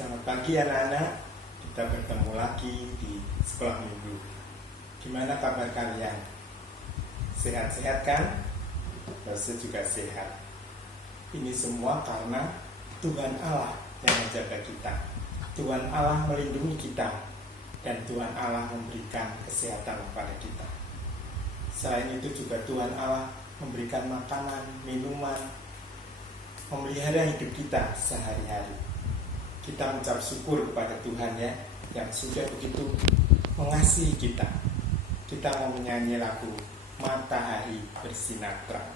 Selamat pagi anak-anak, kita bertemu lagi di sekolah minggu. Gimana kabar kalian? Sehat-sehat kan? Saya juga sehat. Ini semua karena Tuhan Allah yang menjaga kita. Tuhan Allah melindungi kita, dan Tuhan Allah memberikan kesehatan kepada kita. Selain itu juga Tuhan Allah memberikan makanan, minuman, memelihara hidup kita sehari-hari. Kita mengucap syukur kepada Tuhan ya, yang sudah begitu mengasihi kita. Kita mau menyanyi lagu Matahari Bersinar Terang.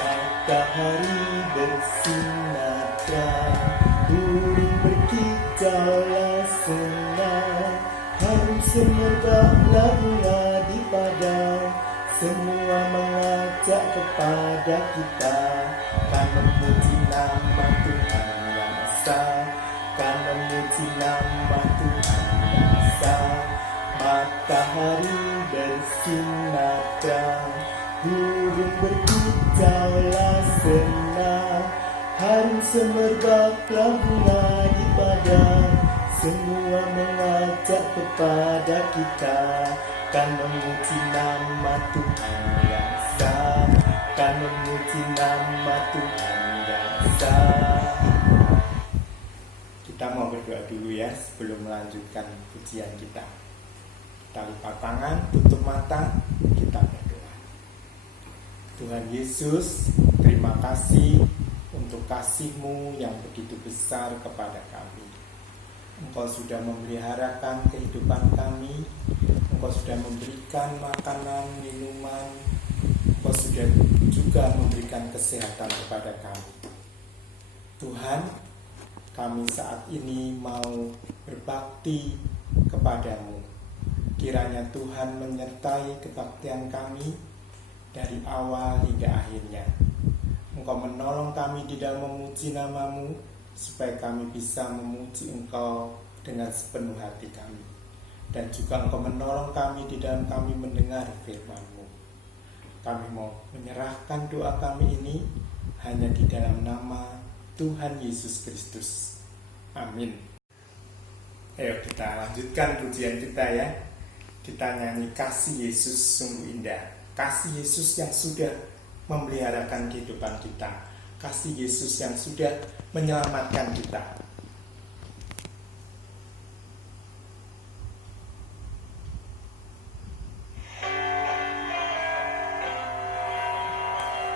Matahari bersinar terang, burung berkicaulah senang, harum semerbaklah bunga di padang, semua mengajak kepada kita, kan memuji nama Tuhan yang Esa, kan memuji nama Tuhan yang Esa. Matahari bersinar terang, burung berkicaulah senang, harum semerbaklah bunga di padang, semua mengajak kepada kita, kan memuji nama Tuhan yang Esa, kan memuji nama Tuhan yang Esa. Kita mau berdoa dulu ya sebelum melanjutkan pujian kita. Kita lipat tangan, tutup mata, kita berdoa. Tuhan Yesus, terima kasih untuk kasih-Mu yang begitu besar kepada kami. Engkau sudah memeliharakan kehidupan kami, Engkau sudah memberikan makanan, minuman, Engkau sudah juga memberikan kesehatan kepada kami. Tuhan, kami saat ini mau berbakti kepadamu. Kiranya Tuhan menyertai kebaktian kami dari awal hingga akhirnya. Engkau menolong kami di dalam memuji nama-Mu, supaya kami bisa memuji Engkau dengan sepenuh hati kami. Dan juga Engkau menolong kami di dalam kami mendengar firman-Mu. Kami mau menyerahkan doa kami ini hanya di dalam nama Tuhan Yesus Kristus. Amin. Ayo kita lanjutkan pujian kita ya. Kita nyanyi kasih Yesus sungguh indah. Kasih Yesus yang sudah memeliharakan kehidupan kita. Kasih Yesus yang sudah menyelamatkan kita.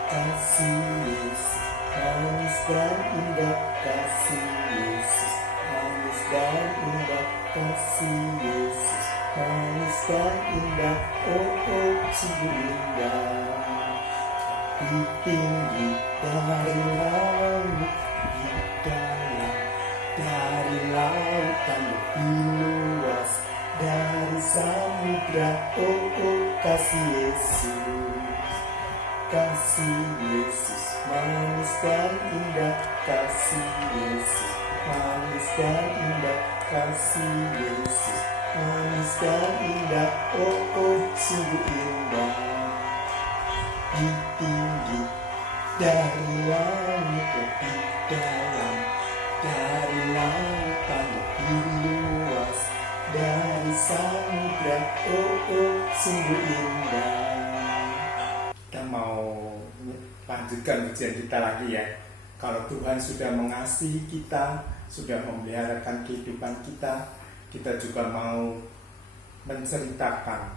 Kasih Yesus, manis dan indah. Kasih Yesus, manis dan indah. Kasih Yesus, manis dan indah. Oh, oh, sungguh indah. Di tinggi dari langit, di dalam dari lautan, lebih luas dari samudra. Oh, oh, kasih Yesus, kasih Yesus, manis dan indah. Kasih Yesus, manis dan indah. Kasih Yesus, manis dan indah. Oh, oh, sungguh indah. Di tinggi dari langit, lebih dalam dari lautan, lebih luas dari samudra. Oh, oh, sungguh indah. Kita mau lanjutkan ujian kita lagi ya. Kalau Tuhan sudah mengasihi kita, sudah memeliharakan kehidupan kita, kita juga mau menceritakan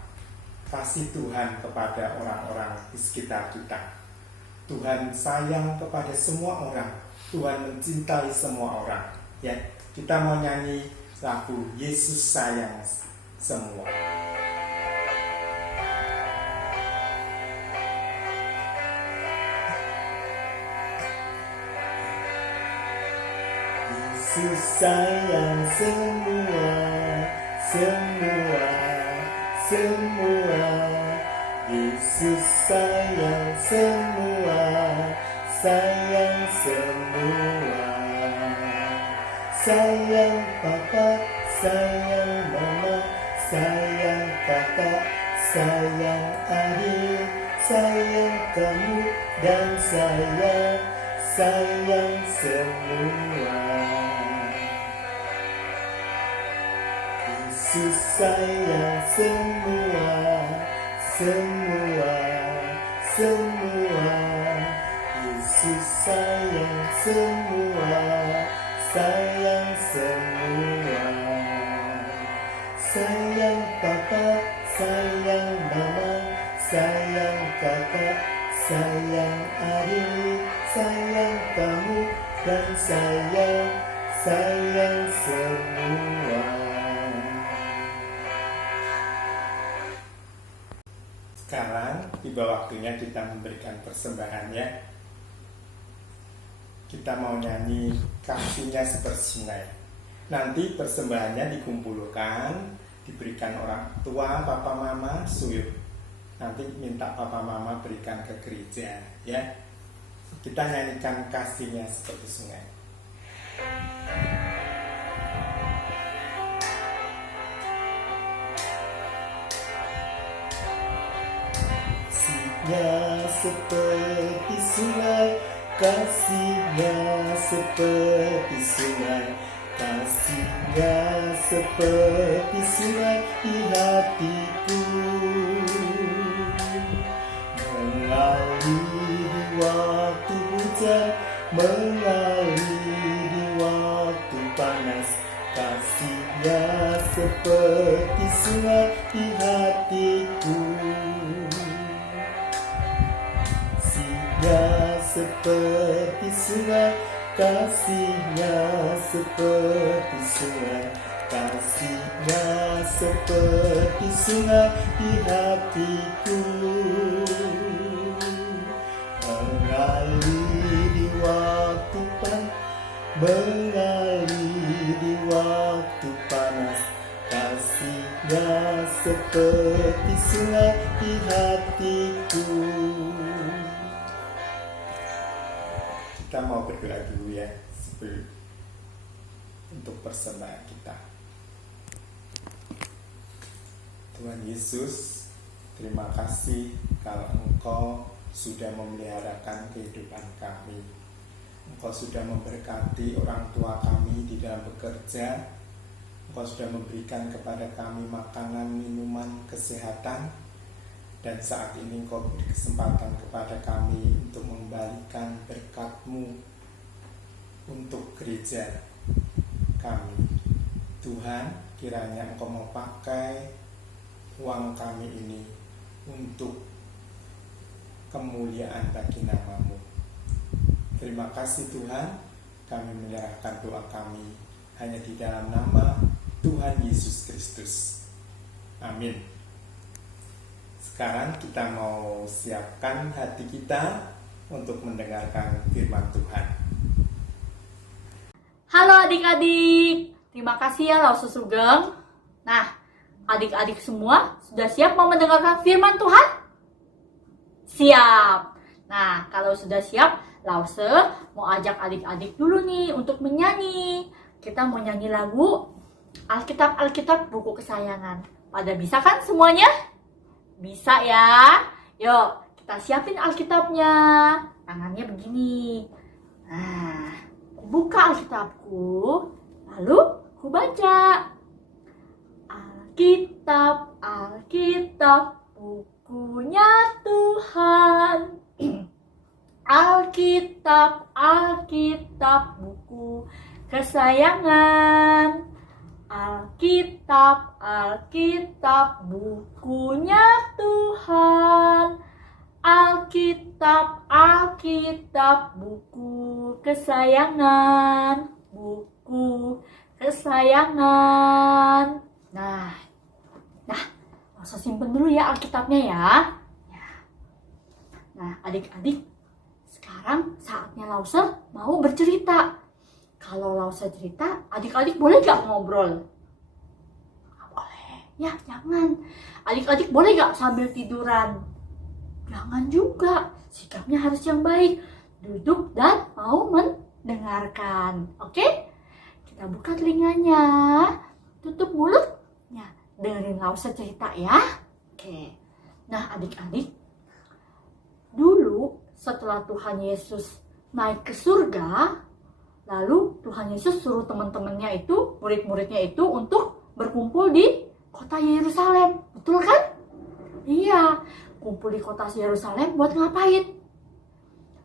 kasih Tuhan kepada orang-orang di sekitar kita. Tuhan sayang kepada semua orang. Tuhan mencintai semua orang. Ya, kita mau nyanyi lagu Yesus sayang semua. Yesus sayang semua, semua, semua. Yesus sayang semua, sayang semua. Sayang Papa, sayang Mama, sayang kakak, sayang adik, sayang kamu dan sayang semua. Yesus sayang semua, semua, semua. Yesus sayang semua, sayang semua. Sayang papa, sayang mama, sayang kakak, sayang adik, sayang kamu dan sayang semua. Sekarang tiba waktunya kita memberikan persembahan ya. Kita mau nyanyi kasihnya seperti sungai. Nanti persembahannya dikumpulkan, diberikan orang tua, papa mama, suyuk. Nanti minta papa mama berikan ke gereja ya. Kita nyanyikan kasihnya seperti sungai. Kasihnya seperti sungai, kasihnya seperti sungai, kasihnya seperti sungai di hatiku, mengalir di waktu hujan, mengalir di waktu panas. Kasihnya seperti sungai di hatiku, seperti sungai, kasihnya seperti sungai, kasihnya seperti sungai di hatiku, mengalir di waktu mengalir di waktu panas. Kasihnya seperti sungai di hatiku. Kita mau berdoa dulu ya sebelum untuk persembahan kita. Tuhan Yesus, terima kasih kalau Engkau sudah memeliharakan kehidupan kami. Engkau sudah memberkati orang tua kami di dalam bekerja. Engkau sudah memberikan kepada kami makanan, minuman, kesehatan. Dan saat ini Engkau beri kesempatan kepada kami untuk mengembalikan berkat-Mu untuk gereja kami. Tuhan, kiranya Engkau mau pakai uang kami ini untuk kemuliaan bagi nama-Mu. Terima kasih Tuhan, kami menyerahkan doa kami hanya di dalam nama Tuhan Yesus Kristus. Amin. Sekarang kita mau siapkan hati kita untuk mendengarkan firman Tuhan. Halo adik-adik, terima kasih ya Lause Sugeng. Nah, adik-adik semua sudah siap mau mendengarkan firman Tuhan? Siap. Nah, kalau sudah siap, Lause mau ajak adik-adik dulu nih untuk menyanyi. Kita mau nyanyi lagu Alkitab buku kesayangan. Pada bisa kan semuanya? Bisa ya? Yuk, kita siapin Alkitabnya. Tangannya begini. Nah, buka Alkitabku. Lalu, ku baca. Alkitab, bukunya Tuhan. Alkitab, buku kesayangan. Alkitab, bukunya Tuhan. Alkitab, buku kesayangan. Buku kesayangan. Nah, langsung simpen dulu ya Alkitabnya ya. Nah, adik-adik, sekarang saatnya Lause mau bercerita. Kalau Lause cerita, adik-adik boleh gak ngobrol? Gak boleh. Ya, jangan. Adik-adik boleh gak sambil tiduran? Jangan juga. Sikapnya harus yang baik. Duduk dan mau mendengarkan. Oke? Kita buka telinganya. Tutup mulutnya. dengerin Lause cerita ya. Oke. Nah, adik-adik, dulu setelah Tuhan Yesus naik ke surga, lalu Tuhan Yesus suruh teman-temannya itu, murid-muridnya itu untuk berkumpul di kota Yerusalem. Betul kan? Iya, kumpul di kota Yerusalem buat ngapain?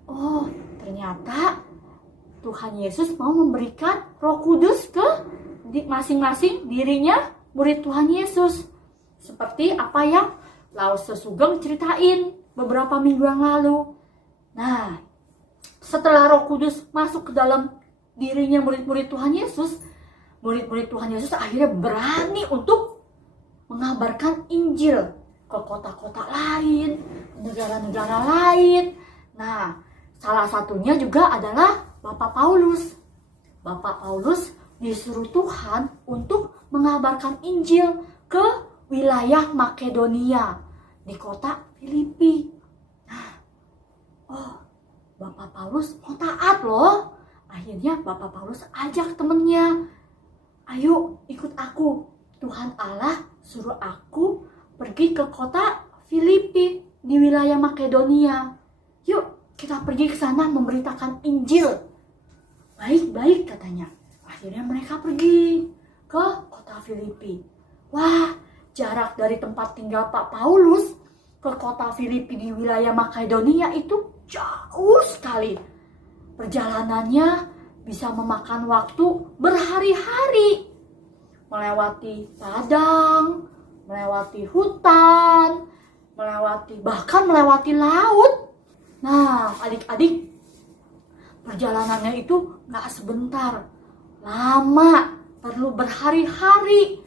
Oh, ternyata Tuhan Yesus mau memberikan Roh Kudus ke masing-masing dirinya murid Tuhan Yesus. Seperti apa yang Lause Sugeng ceritain beberapa minggu yang lalu. Nah, setelah Roh Kudus masuk ke dalam dirinya murid-murid Tuhan Yesus, murid-murid Tuhan Yesus akhirnya berani untuk mengabarkan Injil ke kota-kota lain, negara-negara lain. Nah, salah satunya juga adalah Bapak Paulus. Bapak Paulus disuruh Tuhan untuk mengabarkan Injil ke wilayah Makedonia di kota Filipi. Nah, Bapak Paulus mau taat loh. Akhirnya Bapak Paulus ajak temennya, ayo ikut aku. Tuhan Allah suruh aku pergi ke kota Filipi di wilayah Makedonia. Yuk kita pergi ke sana memberitakan Injil. Baik-baik katanya. Akhirnya mereka pergi ke kota Filipi. Wah, jarak dari tempat tinggal Pak Paulus ke kota Filipi di wilayah Makedonia itu jauh sekali. Perjalanannya bisa memakan waktu berhari-hari. Melewati padang, melewati hutan, bahkan melewati laut. Nah, adik-adik, perjalanannya itu gak sebentar, lama, perlu berhari-hari.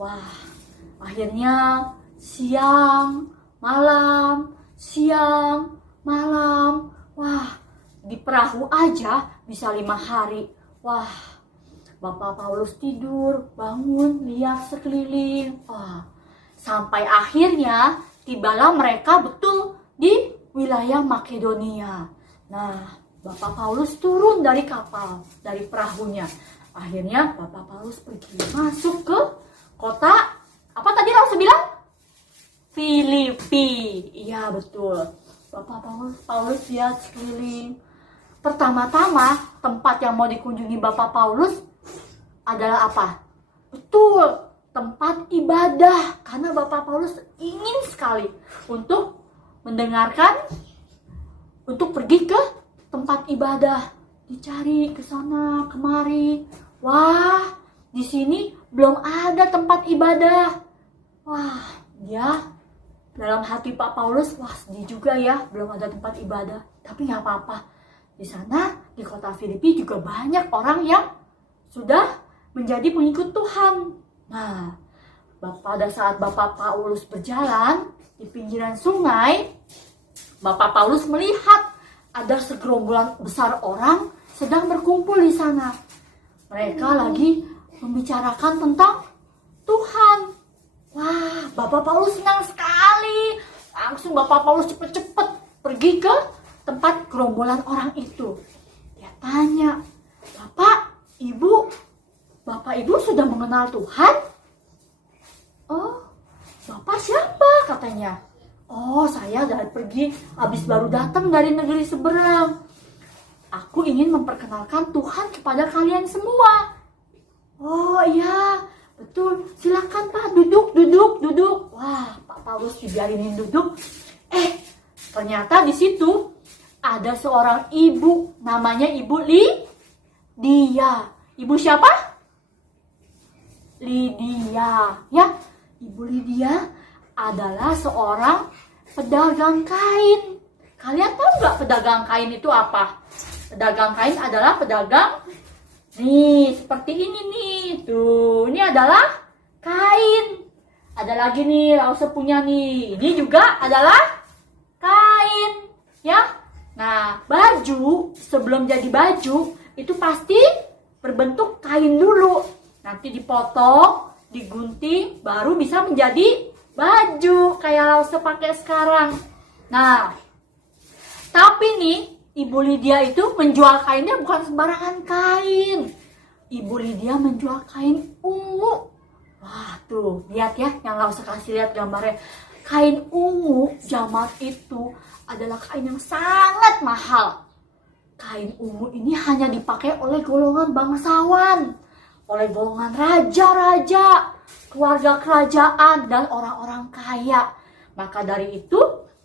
Wah, akhirnya siang, malam. Wah, di perahu aja bisa 5 hari. Wah, Bapak Paulus tidur, bangun, lihat sekeliling. Wah, sampai akhirnya tibalah mereka betul di wilayah Makedonia. Nah, Bapak Paulus turun dari kapal, dari perahunya. Akhirnya Bapak Paulus pergi masuk ke kota, apa tadi Lause bilang? Filipi. Iya betul. Bapak Paulus lihat sekeliling. Pertama-tama tempat yang mau dikunjungi Bapak Paulus adalah apa? Betul, tempat ibadah. Karena Bapak Paulus ingin sekali untuk mendengarkan, untuk pergi ke tempat ibadah. Dicari ke sana kemari. Wah, di sini belum ada tempat ibadah. Wah, dia dalam hati Pak Paulus, wah sedih juga ya, belum ada tempat ibadah. Tapi nggak apa-apa. Di sana, di kota Filipi juga banyak orang yang sudah menjadi pengikut Tuhan. Nah, pada saat Bapak Paulus berjalan di pinggiran sungai, Bapak Paulus melihat ada segerombolan besar orang sedang berkumpul di sana. Mereka lagi membicarakan tentang Tuhan. Wah, Bapak Paulus senang sekali. Langsung Bapak Paulus cepet-cepet pergi ke tempat gerombolan orang itu. Dia tanya, Bapak, Ibu sudah mengenal Tuhan? Oh, Bapak siapa? Katanya. Oh, saya habis baru datang dari negeri seberang. Aku ingin memperkenalkan Tuhan kepada kalian semua. Oh iya, betul. Silakan Pak, duduk. Wah, Pak Paulus dibiarinin duduk. Ternyata di situ ada seorang ibu, namanya Ibu Lydia. Ibu siapa? Lydia. Ya, Ibu Lydia adalah seorang pedagang kain. Kalian tahu nggak pedagang kain itu apa? Pedagang kain adalah pedagang nih, seperti ini nih. Tuh, ini adalah kain. Ada lagi nih, Lause punya nih. Ini juga adalah kain, ya. Nah, baju sebelum jadi baju itu pasti berbentuk kain dulu. Nanti dipotong, digunting, baru bisa menjadi baju kayak Lause pakai sekarang. Nah, tapi nih Ibu Lydia itu menjual kainnya bukan sembarangan kain. Ibu Lydia menjual kain ungu. Wah tuh, lihat ya, yang Lause kasih lihat gambarnya. Kain ungu zaman itu adalah kain yang sangat mahal. Kain ungu ini hanya dipakai oleh golongan bangsawan, oleh golongan raja-raja, keluarga kerajaan, dan orang-orang kaya. Maka dari itu,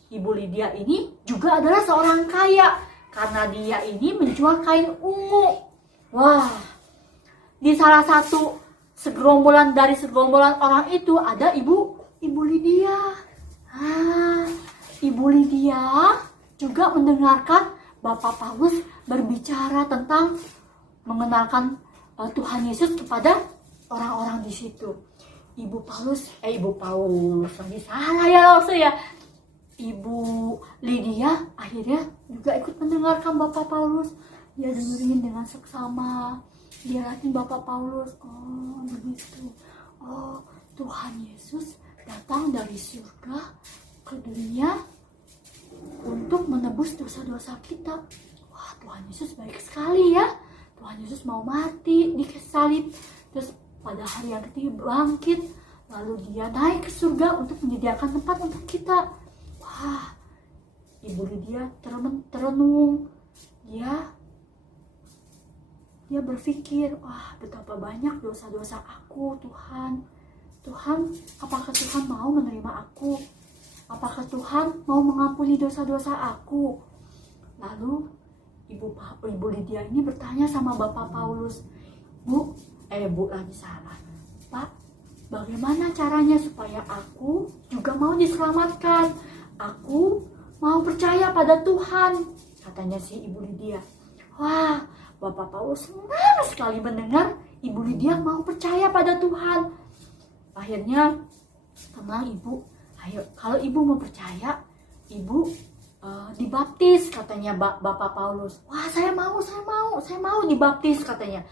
Ibu Lydia ini juga adalah seorang kaya, karena dia ini menjual kain ungu. Wah, di salah satu dari segerombolan orang itu ada Ibu Lydia. Ibu Lydia juga mendengarkan Bapak Paulus berbicara tentang mengenalkan Tuhan Yesus kepada orang-orang di situ. Ibu Paulus lagi salah ya Lause ya. Ibu Lydia akhirnya juga ikut mendengarkan Bapak Paulus. Dia dengerin dengan seksama. Dia liatin Bapak Paulus. Oh begitu. Oh, Tuhan Yesus datang dari surga ke dunia untuk menebus dosa-dosa kita. Wah, Tuhan Yesus baik sekali ya. Tuhan Yesus mau mati di kayu salib, terus pada hari yang ketiga bangkit, lalu dia naik ke surga untuk menyediakan tempat untuk kita. Wah, Ibu Lydia terenung. Dia berpikir, wah betapa banyak dosa-dosa aku, Tuhan. Tuhan, apakah Tuhan mau menerima aku? Apakah Tuhan mau mengampuni dosa-dosa aku? Lalu Ibu Lydia ini bertanya sama Bapak Paulus, Bu lagi salah. Pak, bagaimana caranya supaya aku juga mau diselamatkan? Aku mau percaya pada Tuhan, katanya si Ibu Lydia. Wah, Bapak Paulus senang sekali mendengar Ibu Lydia mau percaya pada Tuhan. Akhirnya, tenang Ibu, ayo kalau Ibu mau percaya, Ibu dibaptis, katanya Bapak Paulus. Wah, saya mau dibaptis, katanya.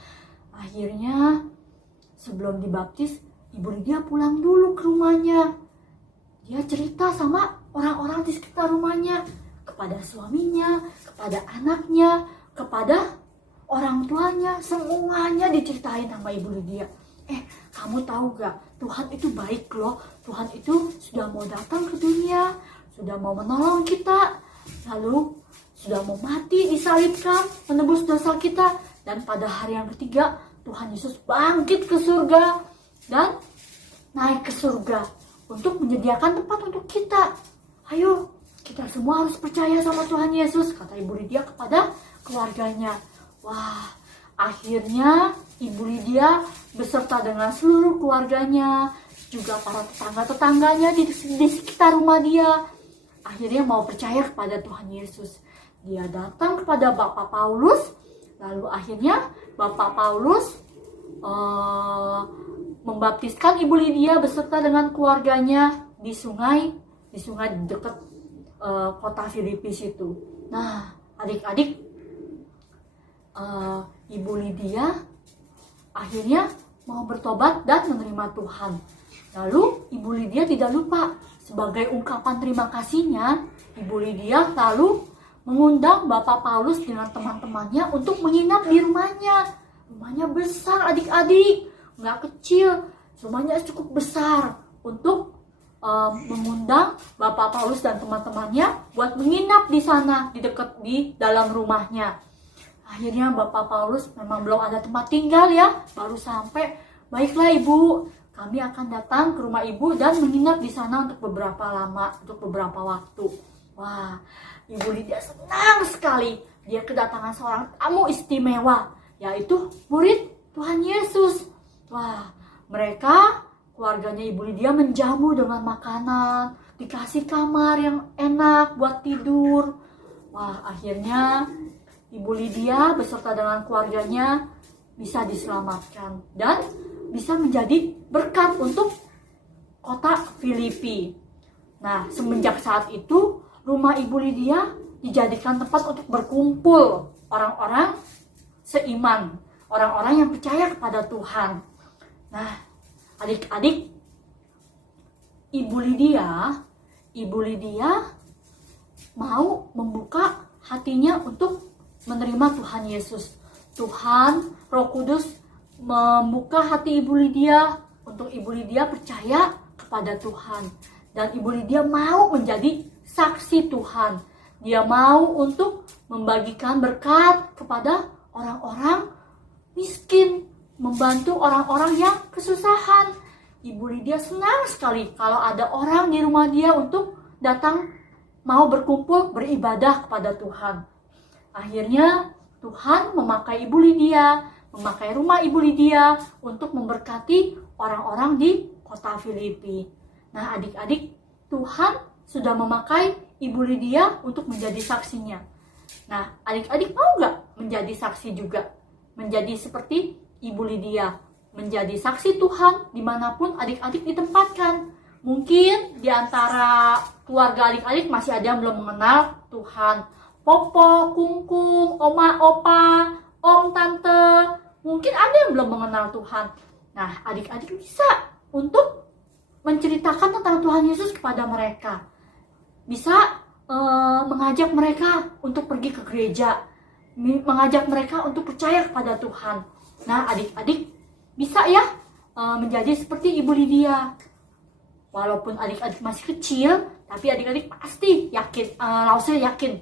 Akhirnya sebelum dibaptis, Ibu Lydia pulang dulu ke rumahnya. Dia cerita sama orang-orang di sekitar rumahnya, kepada suaminya, kepada anaknya, kepada orang tuanya, semuanya diceritain sama Ibu Lydia. Kamu tahu gak, Tuhan itu baik loh. Tuhan itu sudah mau datang ke dunia, sudah mau menolong kita, lalu sudah mau mati disalibkan, menebus dosa kita, dan pada hari yang ketiga Tuhan Yesus bangkit ke surga dan naik ke surga untuk menyediakan tempat untuk kita. Ayo, kita semua harus percaya sama Tuhan Yesus, kata Ibu Lydia kepada keluarganya. Wah, akhirnya Ibu Lydia beserta dengan seluruh keluarganya, juga para tetangga-tetangganya di sekitar rumah dia, akhirnya mau percaya kepada Tuhan Yesus. Dia datang kepada Bapak Paulus, lalu akhirnya Bapak Paulus membaptiskan Ibu Lydia beserta dengan keluarganya di sungai dekat kota Filipus itu. Nah, adik-adik, Ibu Lydia akhirnya mau bertobat dan menerima Tuhan. Lalu Ibu Lydia tidak lupa, sebagai ungkapan terima kasihnya, Ibu Lydia lalu mengundang Bapak Paulus dengan teman-temannya untuk menginap di rumahnya. Rumahnya besar adik-adik, nggak kecil, rumahnya cukup besar untuk mengundang Bapak Paulus dan teman-temannya buat menginap di sana, di dalam rumahnya. Akhirnya Bapak Paulus memang belum ada tempat tinggal ya, baru sampai. Baiklah Ibu, kami akan datang ke rumah Ibu dan menginap di sana untuk beberapa waktu. Wah, Ibu Lydia senang sekali. Dia kedatangan seorang tamu istimewa, yaitu murid Tuhan Yesus. Wah, keluarganya Ibu Lydia menjamu dengan makanan, dikasih kamar yang enak buat tidur. Wah, akhirnya Ibu Lydia beserta dengan keluarganya bisa diselamatkan dan bisa menjadi berkat untuk kota Filipi. Nah, semenjak saat itu, rumah Ibu Lydia dijadikan tempat untuk berkumpul orang-orang seiman, orang-orang yang percaya kepada Tuhan. Nah, adik-adik, Ibu Lydia mau membuka hatinya untuk menerima Tuhan Yesus. Tuhan, Roh Kudus membuka hati Ibu Lydia untuk Ibu Lydia percaya kepada Tuhan. Dan Ibu Lydia mau menjadi saksi Tuhan. Dia mau untuk membagikan berkat kepada orang-orang miskin, membantu orang-orang yang kesusahan. Ibu Lydia senang sekali kalau ada orang di rumah dia untuk datang mau berkumpul beribadah kepada Tuhan. Akhirnya Tuhan memakai Ibu Lydia, memakai rumah Ibu Lydia untuk memberkati orang-orang di kota Filipi. Nah, adik-adik, Tuhan sudah memakai Ibu Lydia untuk menjadi saksinya. Nah, adik-adik mau nggak menjadi saksi juga? Menjadi seperti Ibu Lydia, menjadi saksi Tuhan dimanapun adik-adik ditempatkan. Mungkin di antara keluarga adik-adik masih ada yang belum mengenal Tuhan. Popo, kungkung, oma, opa, om, tante, mungkin ada yang belum mengenal Tuhan. Nah, adik-adik bisa untuk menceritakan tentang Tuhan Yesus kepada mereka. Bisa mengajak mereka untuk pergi ke gereja, mengajak mereka untuk percaya kepada Tuhan. Nah, adik-adik bisa ya menjadi seperti Ibu Lydia. Walaupun adik-adik masih kecil, tapi adik-adik pasti yakin, Lause yakin,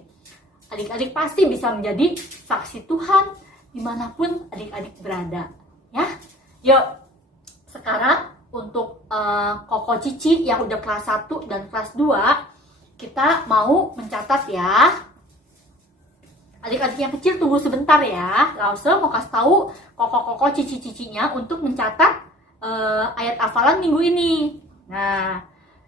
adik-adik pasti bisa menjadi saksi Tuhan dimanapun adik-adik berada. Ya, yuk sekarang untuk Koko Cici yang udah kelas 1 dan kelas 2, kita mau mencatat ya. Adik-adik yang kecil tunggu sebentar ya. Lause mau kasih tahu Koko-Koko Cici-Cicinya untuk mencatat ayat hafalan minggu ini. Nah,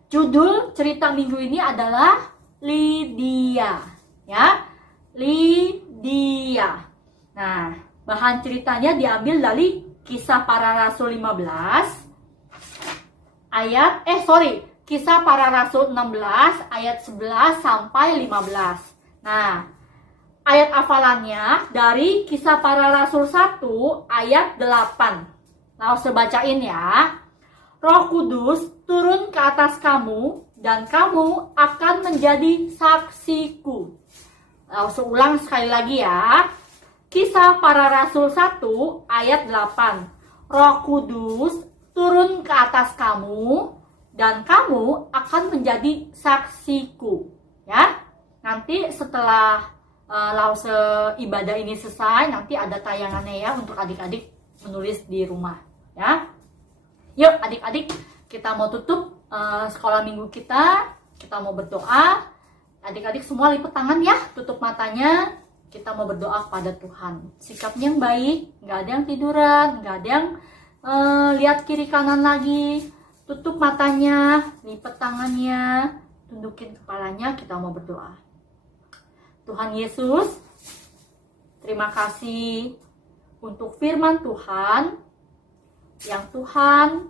judul cerita minggu ini adalah Lydia. Ya, Lydia. Nah, bahan ceritanya diambil dari Kisah Para Rasul 15 Kisah Para Rasul 16 ayat 11 sampai 15. Nah, ayat hafalannya dari Kisah Para Rasul 1 ayat 8. Langsung bacain ya. Roh Kudus turun ke atas kamu dan kamu akan menjadi saksiku. Langsung ulang sekali lagi ya. Kisah Para Rasul 1 ayat 8. Roh Kudus turun ke atas kamu dan kamu akan menjadi saksiku. Ya. Nanti setelah Lause ibadah ini selesai, nanti ada tayangannya ya untuk adik-adik menulis di rumah. Ya. Yuk adik-adik, kita mau tutup sekolah minggu kita mau berdoa. Adik-adik semua lipat tangan ya, tutup matanya. Kita mau berdoa kepada Tuhan. Sikapnya yang baik, nggak ada yang tiduran, nggak ada yang lihat kiri kanan lagi. Tutup matanya, lipat tangannya, tundukin kepalanya, kita mau berdoa. Tuhan Yesus, terima kasih untuk firman Tuhan yang Tuhan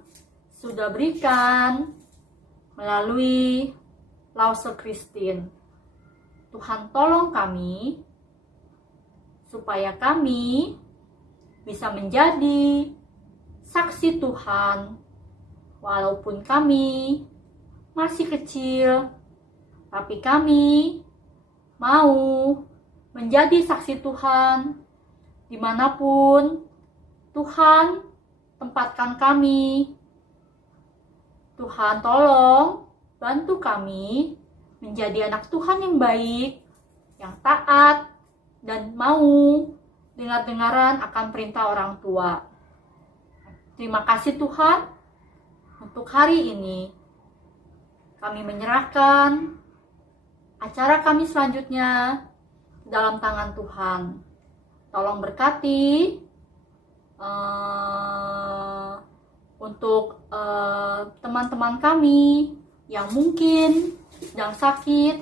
sudah berikan melalui Lause Christine. Tuhan tolong kami supaya kami bisa menjadi saksi Tuhan walaupun kami masih kecil, tapi kami mau menjadi saksi Tuhan dimanapun Tuhan tempatkan kami. Tuhan tolong bantu kami menjadi anak Tuhan yang baik, yang taat, dan mau dengar-dengaran akan perintah orang tua. Terima kasih Tuhan untuk hari ini. Kami menyerahkan acara kami selanjutnya dalam tangan Tuhan. Tolong berkati untuk teman-teman kami yang mungkin sedang sakit.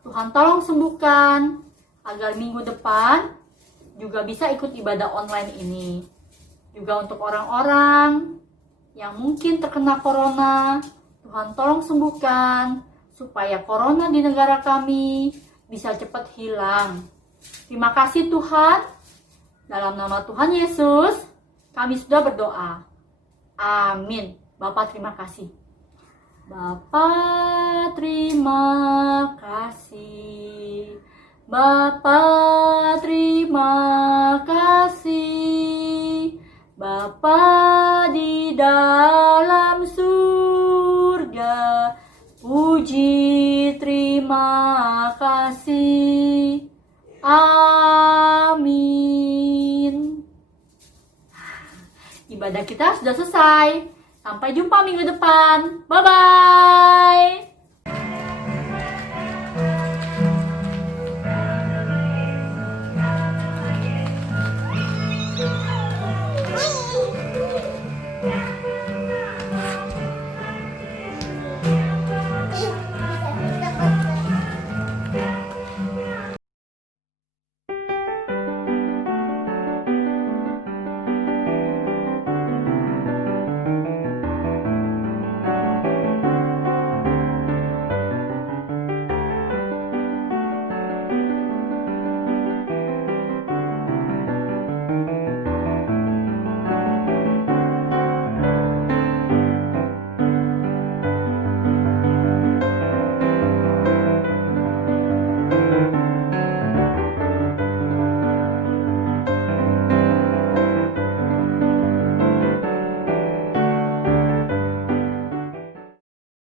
Tuhan tolong sembuhkan agar minggu depan juga bisa ikut ibadah online ini. Juga untuk orang-orang yang mungkin terkena corona, Tuhan tolong sembuhkan supaya corona di negara kami bisa cepat hilang. Terima kasih Tuhan. Dalam nama Tuhan Yesus, kami sudah berdoa. Amin. Bapak terima kasih. Bapak terima kasih. Bapak terima kasih. Bapa di dalam ibadah kita sudah selesai. Sampai jumpa minggu depan. Bye-bye.